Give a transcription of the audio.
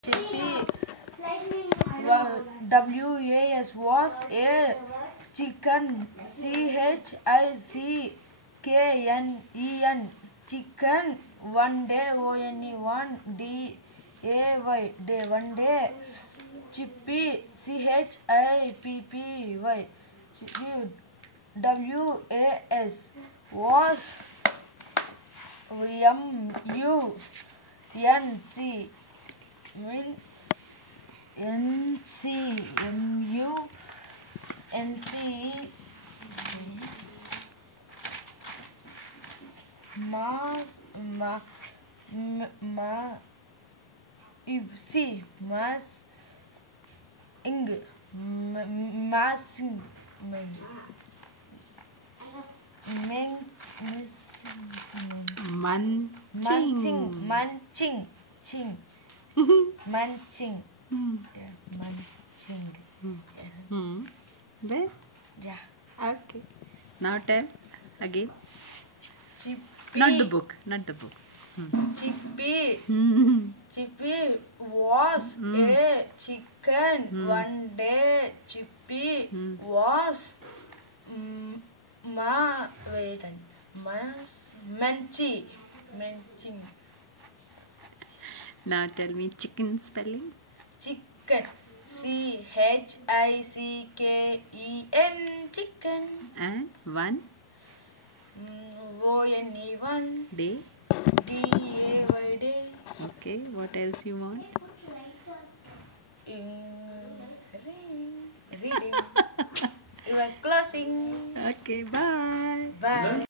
Chippy. WAS was a chicken. CHICKEN chicken. One day one day day one day. Chippy CHIPPY. WAS was MUNC MUNC Mas ma ma see mas ing massing meng munching ching munching yeah, munching There? yeah. Okay. Now tell again. Chippy. Not the book. Chippy. Chippy was a chicken. One day Chippy was munching. Now tell me chicken spelling. Chicken. CHICKEN chicken. And one one day. Day. Okay. What else you want? Reading. You are closing. Okay. Bye. Bye.